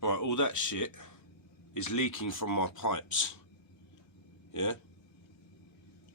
Right, all that shit is leaking from my pipes. Yeah?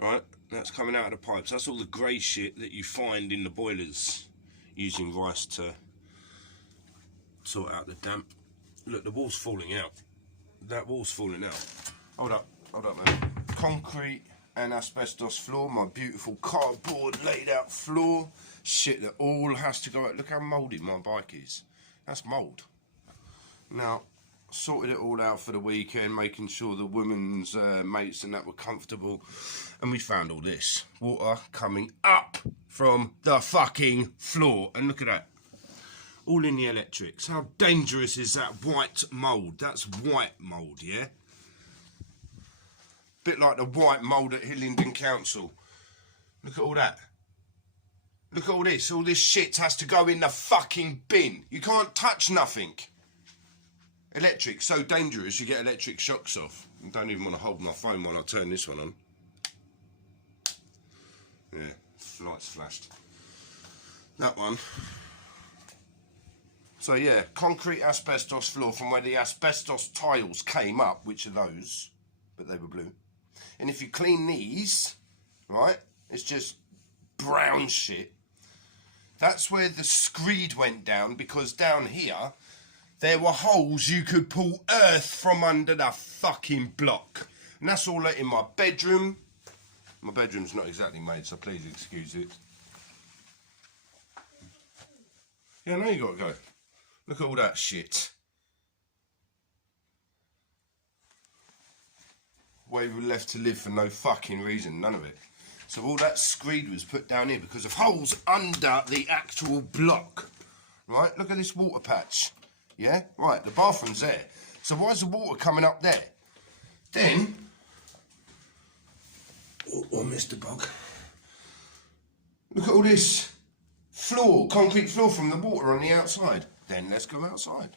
Right, that's coming out of the pipes. That's all the grey shit that you find in the boilers using rice to sort out the damp. Look, the wall's falling out. That wall's falling out. Hold up, man. Concrete and asbestos floor, my beautiful cardboard laid out floor. Shit that all has to go out. Look how mouldy my bike is. That's mould. Now, sorted it all out for the weekend, making sure the women's mates and that were comfortable. And we found all this. Water coming up from the fucking floor. And look at that. All in the electrics. How dangerous is that white mould? That's white mould, yeah? Bit like the white mould at Hillingdon Council. Look at all that. Look at all this. All this shit has to go in the fucking bin. You can't touch nothing. Electric, so dangerous you get electric shocks off. I don't even want to hold my phone while I turn this one on. Yeah, lights flashed. That one. So yeah, concrete asbestos floor from where the asbestos tiles came up, which are those, but they were blue. And if you clean these, right, it's just brown shit. That's where the screed went down, because down here, there were holes you could pull earth from under the fucking block. And that's all in my bedroom. My bedroom's not exactly made, so please excuse it. Yeah, I know you gotta go. Look at all that shit. Where we were left to live for no fucking reason, none of it. So all that screed was put down here because of holes under the actual block. Right, look at this water patch. Yeah, right, the bathroom's there. So why is the water coming up there? Then, oh, Mr. Bug. Look at all this floor, concrete floor from the water on the outside. Then let's go outside.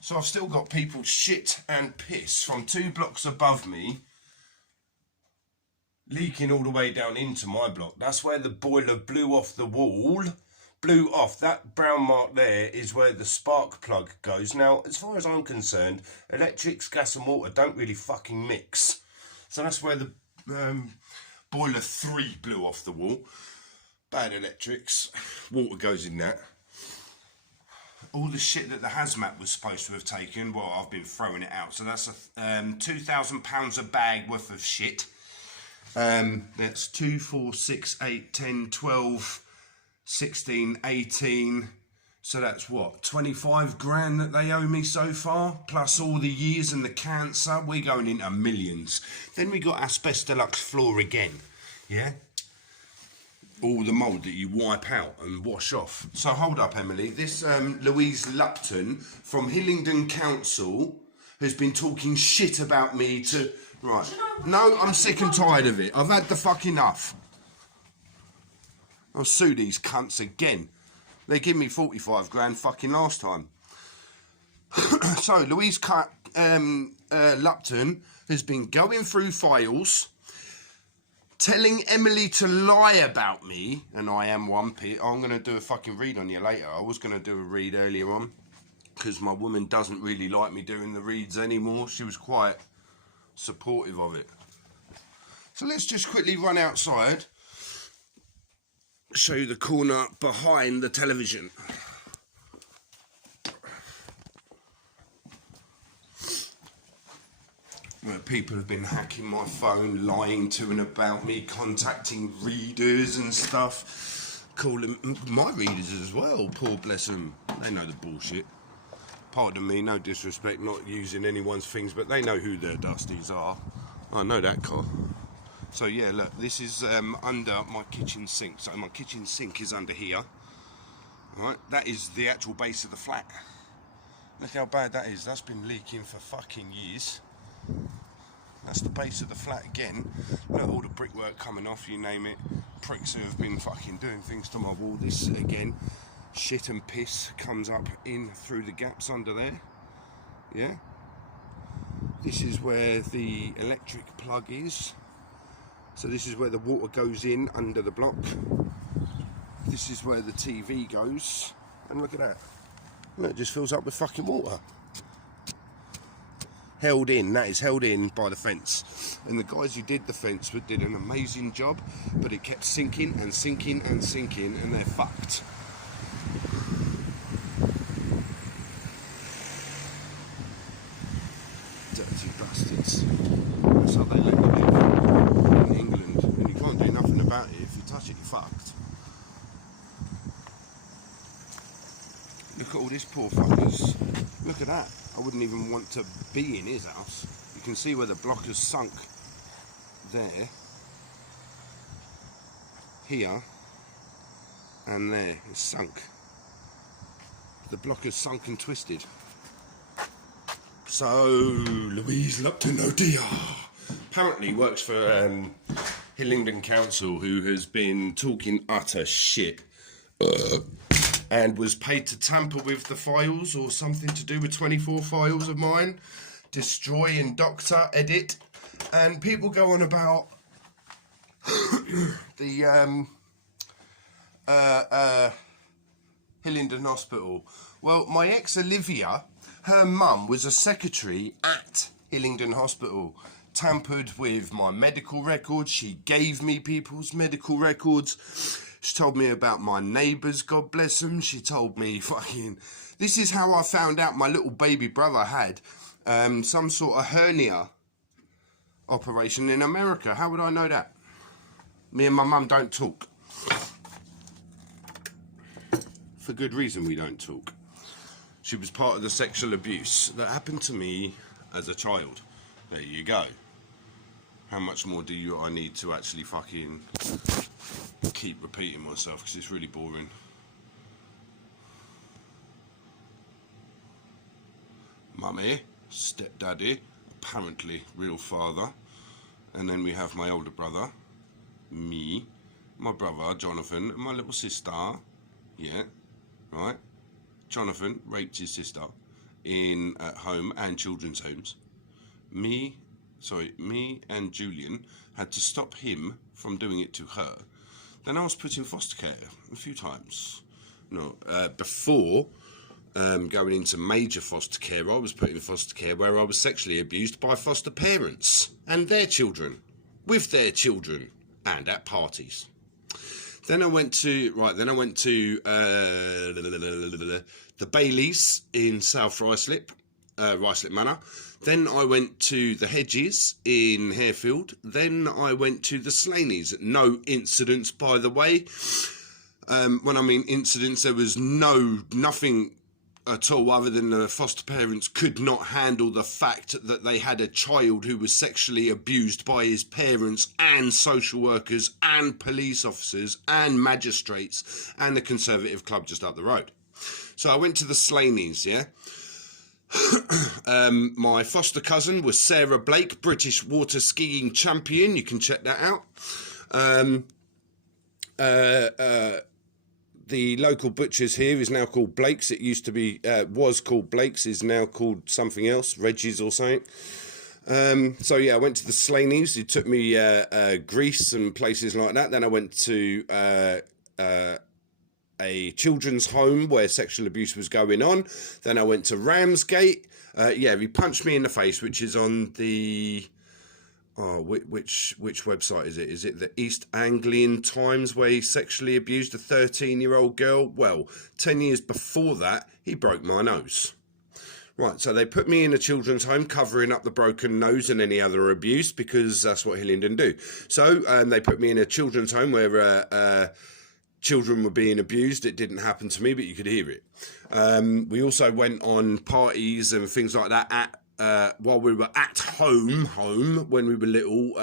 So I've still got people's shit and piss from 2 blocks above me leaking all the way down into my block. That's where the boiler blew off the wall. Blew off. That brown mark there is where the spark plug goes. Now, as far as I'm concerned, electrics, gas and water don't really fucking mix. So that's where the boiler 3 blew off the wall. Bad electrics. Water goes in that. All the shit that the hazmat was supposed to have taken, well, I've been throwing it out. So that's a £2,000 a bag worth of shit. That's 2, 4, 6, 8, 10, 12, 16, 18. So that's what, 25 grand that they owe me so far, plus all the years and the cancer. We're going into millions. Then we got asbestos floor again, yeah? All the mould that you wipe out and wash off. So hold up, Emily. This Louise Lupton from Hillingdon Council has been talking shit about me to... Right. No, I'm sick and tired of it. I've had the fuck enough. I'll sue these cunts again. They give me 45 grand fucking last time. So Louise Lupton has been going through files, telling Emily to lie about me, and I am one pit. I'm going to do a fucking read on you later. I was going to do a read earlier on, because my woman doesn't really like me doing the reads anymore. She was quite supportive of it. So let's just quickly run outside, show you the corner behind the television. Where people have been hacking my phone, lying to and about me, contacting readers and stuff, calling my readers as well, poor bless them. They know the bullshit. Pardon me, no disrespect, not using anyone's things, but they know who their dusties are. I know that car. So yeah, look, this is under my kitchen sink. So my kitchen sink is under here. Right, that is the actual base of the flat. Look how bad that is. That's been leaking for fucking years. That's the base of the flat again. Look, all the brickwork coming off, you name it. Pricks who have been fucking doing things to my wall. This again, shit and piss comes up in through the gaps under there. Yeah. This is where the electric plug is. So this is where the water goes in under the block. This is where the TV goes. And look at that. Look, it just fills up with fucking water. held in. That is held in by the fence. And the guys who did the fence did an amazing job, but it kept sinking and sinking and sinking, and they're fucked. Dirty bastards. That's how they let you live in England. And you can't do nothing about it. If you touch it, you're fucked. Look at all this poor fuckers. Look at that. I wouldn't even want to be in his house. You can see where the block has sunk there, here, and there. It's sunk. The block has sunk and twisted. So, Louise Lupton, oh dear, apparently works for Hillingdon Council, who has been talking utter shit. And was paid to tamper with the files, or something to do with 24 files of mine, destroy and doctor, edit, and people go on about the Hillingdon Hospital. Well, my ex Olivia, her mum was a secretary at Hillingdon Hospital, tampered with my medical records. She gave me people's medical records. She told me about my neighbours, God bless them. She told me fucking... This is how I found out my little baby brother had some sort of hernia operation in America. How would I know that? Me and my mum don't talk. For good reason we don't talk. She was part of the sexual abuse that happened to me as a child. There you go. How much more do I need to actually fucking... keep repeating myself, because it's really boring. Mummy, stepdaddy, apparently real father, and then we have my older brother, me, my brother Jonathan, and my little sister. Yeah, right. Jonathan raped his sister in at home and children's homes. Me and Julian had to stop him from doing it to her. Then I was put in foster care a few times. No, before going into major foster care, I was put in foster care where I was sexually abused by foster parents and their children, with their children, and at parties. Then I went to the Baileys in South Ruislip Manor. Then I went to the Hedges in Harefield. Then I went to the Slaneys. No incidents, by the way. When I mean incidents, there was nothing at all other than the foster parents could not handle the fact that they had a child who was sexually abused by his parents and social workers and police officers and magistrates and the Conservative Club just up the road. So I went to the Slaneys, yeah? My foster cousin was Sarah Blake, British water skiing champion. You can check that out. The local butcher's here is now called Blake's. It used to be, was called Blake's, is now called something else, Reggie's or something. So yeah, I went to the Slaneys. It took me Greece and places like that. Then I went to a children's home where sexual abuse was going on. Then I went to Ramsgate. Yeah, he punched me in the face, which is on the... Oh, which website is it? Is it the East Anglian Times, where he sexually abused a 13-year-old girl? Well, 10 years before that, he broke my nose. Right, so they put me in a children's home, covering up the broken nose and any other abuse, because that's what Hillingdon do. So they put me in a children's home where children were being abused. It didn't happen to me, but you could hear it. We also went on parties and things like that while we were at home when we were little,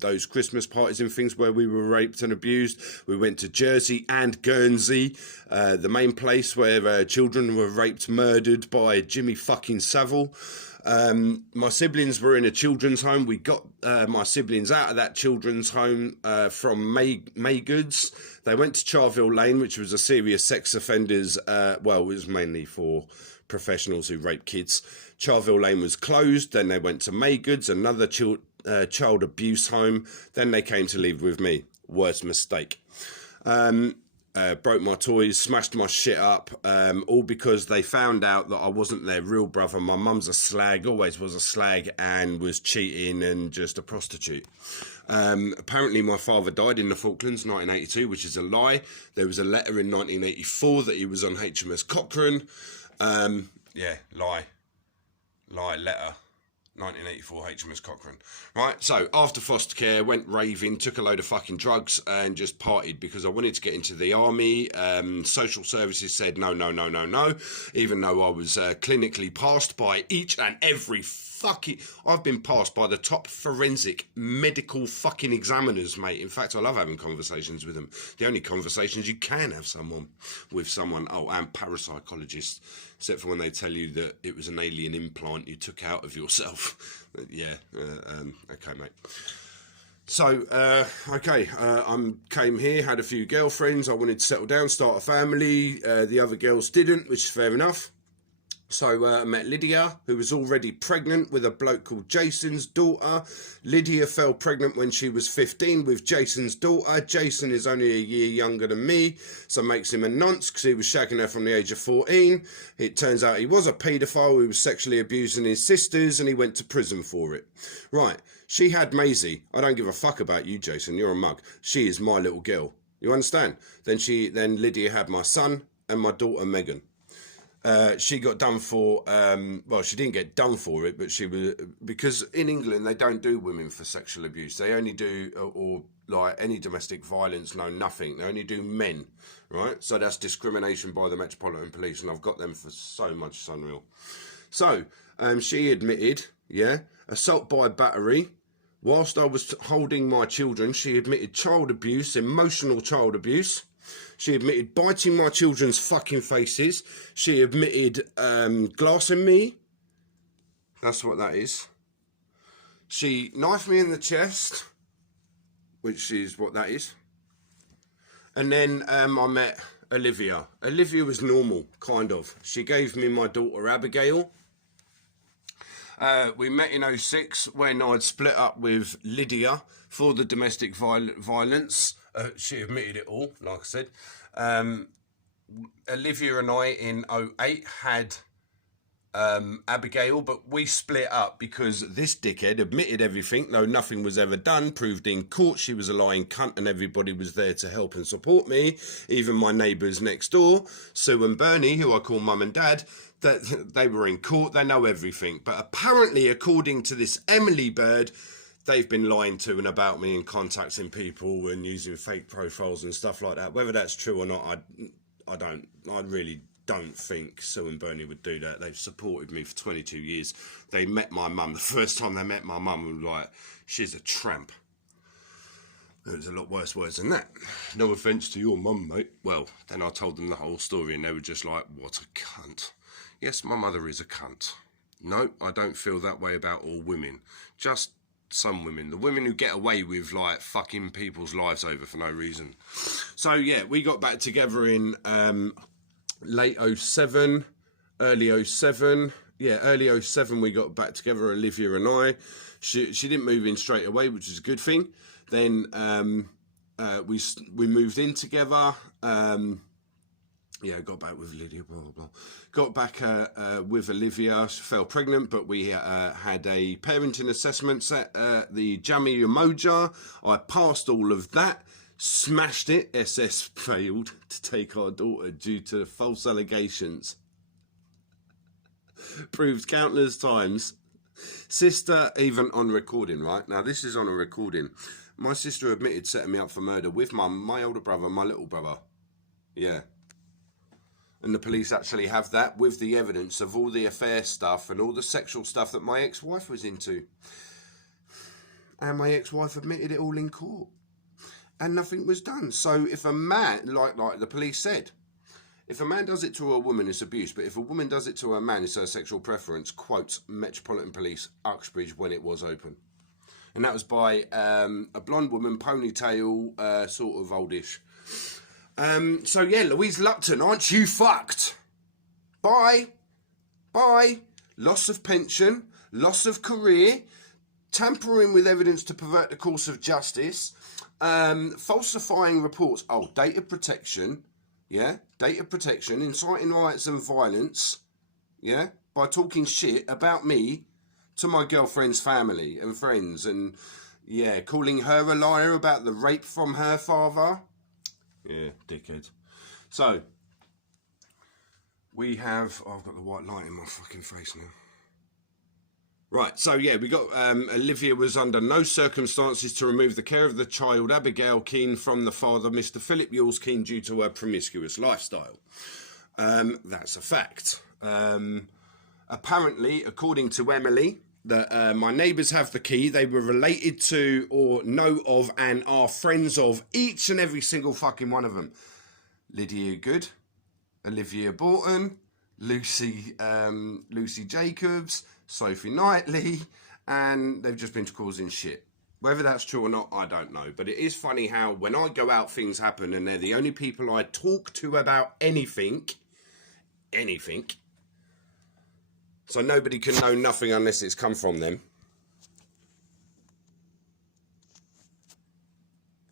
those Christmas parties and things where we were raped and abused. We went to Jersey and Guernsey, the main place where children were raped, murdered by Jimmy fucking Savile. My siblings were in a children's home. We got my siblings out of that children's home from Maygoods. They went to Charville Lane, which was a serious sex offenders, well, it was mainly for professionals who rape kids. Charville Lane was closed. Then they went to Maygoods, another child abuse home. Then they came to live with me. Worst mistake. broke my toys, smashed my shit up, all because they found out that I wasn't their real brother. My mum's a slag, always was a slag, and was cheating and just a prostitute. Apparently my father died in the Falklands 1982, which is a lie. There was a letter in 1984 that he was on HMS Cochrane. Yeah, lie letter. 1984 HMS Cochrane. Right, so after foster care, went raving, took a load of fucking drugs and just partied because I wanted to get into the army. Social services said no, even though I was clinically passed by each and every fucking... I've been passed by the top forensic medical fucking examiners, mate. In fact, I love having conversations with them. The only conversations you can have with someone. Oh, and parapsychologists, except for when they tell you that it was an alien implant you took out of yourself. Yeah, okay, mate. So, I came here, had a few girlfriends. I wanted to settle down, start a family. The other girls didn't, which is fair enough. So I met Lydia, who was already pregnant with a bloke called Jason's daughter. Lydia fell pregnant when she was 15 with Jason's daughter. Jason is only a year younger than me, so makes him a nonce because he was shagging her from the age of 14. It turns out he was a paedophile who was sexually abusing his sisters, and he went to prison for it. Right, she had Maisie. I don't give a fuck about you, Jason. You're a mug. She is my little girl. You understand? Then Lydia had my son and my daughter Megan. She got done for, well, she didn't get done for it, but she was, because in England they don't do women for sexual abuse. They only do, or like any domestic violence, no, nothing. They only do men, right? So that's discrimination by the Metropolitan Police, and I've got them for so much, it's unreal. So, she admitted, yeah, assault by battery. Whilst I was holding my children, she admitted child abuse, emotional child abuse. She admitted biting my children's fucking faces. She admitted glassing me. That's what that is. She knifed me in the chest, which is what that is. And then I met Olivia. Olivia was normal, kind of. She gave me my daughter Abigail. We met in 2006 when I'd split up with Lydia for the domestic violence. She admitted it all, like I said. Olivia and I in 2008 had Abigail, but we split up because this dickhead admitted everything, though nothing was ever done, proved in court she was a lying cunt and everybody was there to help and support me, even my neighbours next door, Sue and Bernie, who I call mum and dad. That they were in court, they know everything. But apparently, according to this Emily Bird, they've been lying to and about me and contacting people and using fake profiles and stuff like that. Whether that's true or not, I really don't think Sue and Bernie would do that. They've supported me for 22 years. They met my mum. The first time they met my mum, we were like, she's a tramp. It was a lot worse words than that. No offence to your mum, mate. Well, then I told them the whole story and they were just like, what a cunt. Yes, my mother is a cunt. No, I don't feel that way about all women. Just some women. The women who get away with, like, fucking people's lives over for no reason. So, yeah, we got back together in late 07, early 07. Yeah, early 07 we got back together, Olivia and I. She didn't move in straight away, which is a good thing. Then we moved in together. Yeah, got back with Lydia, blah, blah, blah. Got back with Olivia. She fell pregnant, but we had a parenting assessment set at the Jamia Umoja. I passed all of that, smashed it. SS failed to take our daughter due to false allegations. Proved countless times. Sister, even on recording, right? Now, this is on a recording. My sister admitted setting me up for murder with my older brother, my little brother. Yeah. And the police actually have that with the evidence of all the affair stuff and all the sexual stuff that my ex-wife was into. And my ex-wife admitted it all in court. And nothing was done. So if a man, like the police said, if a man does it to a woman, it's abuse. But if a woman does it to a man, it's her sexual preference. Quote, Metropolitan Police, Uxbridge, when it was open. And that was by a blonde woman, ponytail, sort of oldish. So yeah, Louise Lupton, aren't you fucked? Bye. Loss of pension, loss of career, tampering with evidence to pervert the course of justice, Falsifying reports. Oh, data protection. Yeah, data protection, inciting riots and violence. Yeah, by talking shit about me to my girlfriend's family and friends, and yeah, calling her a liar about the rape from her father. Yeah, dickhead. So we have. Oh, I've got the white light in my fucking face now. Right, so yeah, we got Olivia was under no circumstances to remove the care of the child Abigail Keane from the father, Mr. Philip Yules Keane, due to her promiscuous lifestyle. That's a fact. Apparently, according to Emily, that my neighbours have the key. They were related to or know of and are friends of each and every single fucking one of them. Lydia Good, Olivia Borton, Lucy Jacobs, Sophie Knightley, and they've just been causing shit. Whether that's true or not, I don't know. But it is funny how when I go out, things happen, and they're the only people I talk to about anything. So nobody can know nothing unless it's come from them.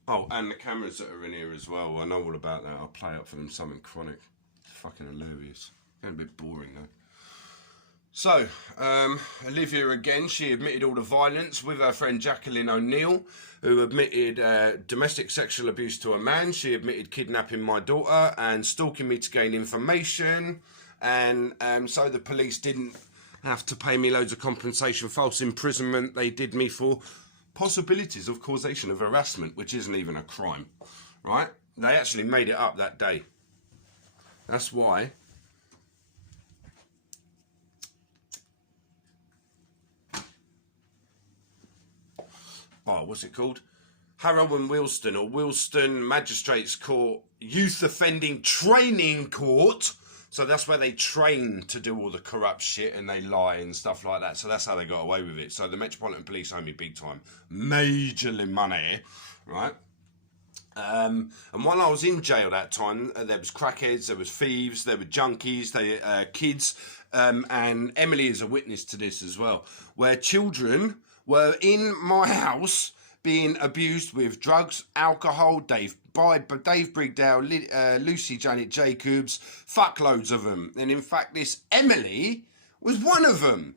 Oh, and the cameras that are in here as well. I know all about that. I'll play up for them something chronic. It's fucking hilarious. Getting a bit boring though. So, Olivia again, she admitted all the violence with her friend Jacqueline O'Neill, who admitted domestic sexual abuse to a man. She admitted kidnapping my daughter and stalking me to gain information. And so the police didn't have to pay me loads of compensation, false imprisonment. They did me for possibilities of causation of harassment, which isn't even a crime, right? They actually made it up that day. That's why. Oh, what's it called? Harrow and Wilston, or Wilston Magistrates Court, Youth Offending Training Court. So that's where they train to do all the corrupt shit and they lie and stuff like that. So that's how they got away with it. So the Metropolitan Police owe me big time. Majorly money, right? And while I was in jail that time, there was crackheads, there was thieves, there were junkies, kids. And Emily is a witness to this as well, where children were in my house being abused with drugs, alcohol, Dave Brigdale, Lucy Janet Jacobs, fuckloads of them. And in fact, this Emily was one of them.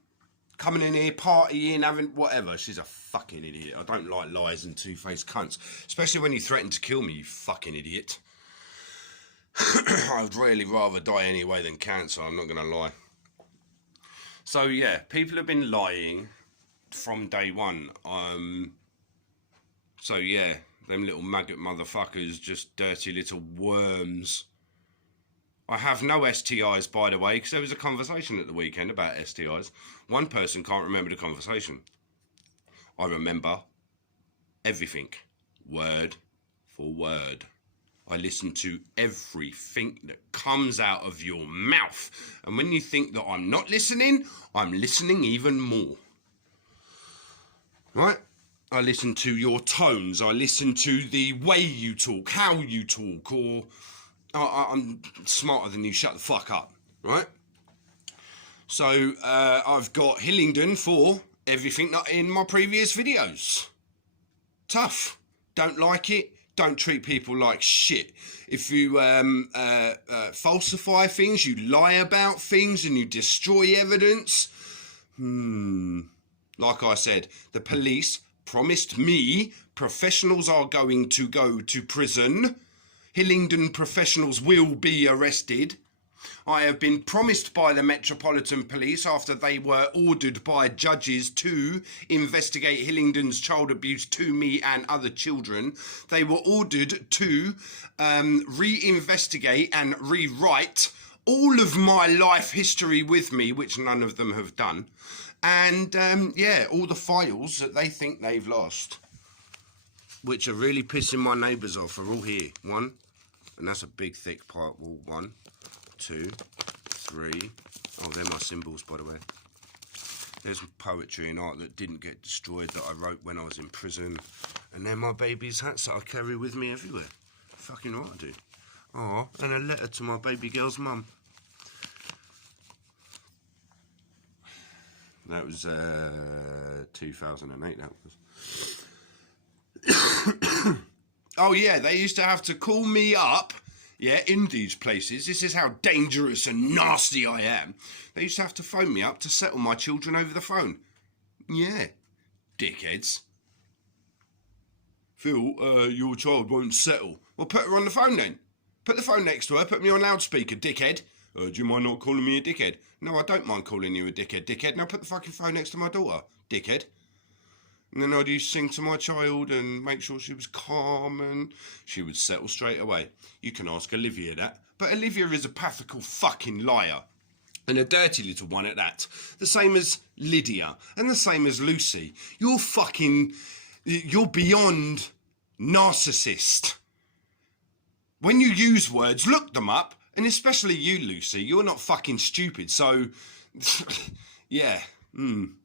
Coming in here, partying, having whatever. She's a fucking idiot. I don't like lies and two-faced cunts. Especially when you threaten to kill me, you fucking idiot. I'd really rather die anyway than cancer, I'm not going to lie. So yeah, people have been lying from day one. So yeah, them little maggot motherfuckers, just dirty little worms. I have no STIs, by the way, because there was a conversation at the weekend about STIs. One person can't remember the conversation. I remember everything, word for word. I listen to everything that comes out of your mouth. And when you think that I'm not listening, I'm listening even more. Right? I listen to your tones. I listen to the way you talk, how you talk, or I'm smarter than you, shut the fuck up, right? So I've got Hillingdon for everything that in my previous videos. Tough. Don't like it. Don't treat people like shit. If you falsify things, you lie about things, and you destroy evidence. Like I said, the police promised me professionals are going to go to prison. Hillingdon professionals will be arrested. I have been promised by the Metropolitan Police, after they were ordered by judges to investigate Hillingdon's child abuse to me and other children, they were ordered to reinvestigate and rewrite all of my life history with me, which none of them have done. And yeah, all the files that they think they've lost, which are really pissing my neighbours off, are all here. One, and that's a big thick pipe wall. 1, 2, 3. Oh, they're my symbols, by the way. There's poetry and art that didn't get destroyed that I wrote when I was in prison. And they're my baby's hats that I carry with me everywhere. Fucking right I do. Oh, and a letter to my baby girl's mum. That was 2008, that was. Oh yeah, they used to have to call me up, yeah, in these places. This is how dangerous and nasty I am. They used to have to phone me up to settle my children over the phone. Yeah, dickheads. Phil, your child won't settle. Well, put her on the phone then. Put the phone next to her, put me on loudspeaker, dickhead. Do you mind not calling me a dickhead? No, I don't mind calling you a dickhead. Now put the fucking phone next to my daughter, dickhead. And then I'd used to sing to my child and make sure she was calm and she would settle straight away. You can ask Olivia that. But Olivia is a pathical fucking liar. And a dirty little one at that. The same as Lydia and the same as Lucy. You're beyond narcissist. When you use words, look them up. And especially you, Lucy, you're not fucking stupid. So, yeah. And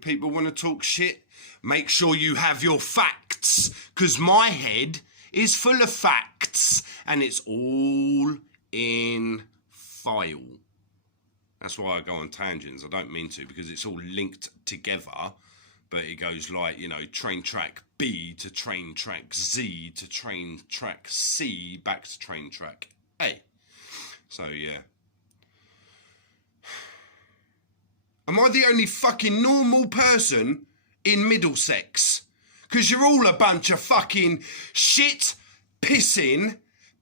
people want to talk shit, make sure you have your facts, because my head is full of facts and it's all in file. That's why I go on tangents. I don't mean to, because it's all linked together, but it goes like, you know, train track B to train track Z to train track C back to train track A. So yeah. Am I the only fucking normal person in Middlesex? Because you're all a bunch of fucking shit, pissing,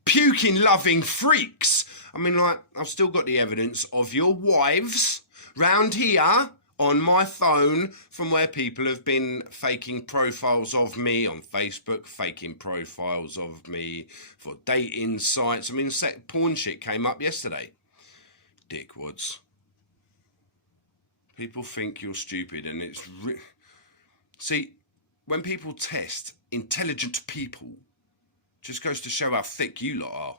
puking loving freaks. I mean, like, I've still got the evidence of your wives round here on my phone from where people have been faking profiles of me on Facebook, faking profiles of me for dating sites. I mean, porn shit came up yesterday. Dickwads. People think you're stupid and it's... See, when people test intelligent people, just goes to show how thick you lot are.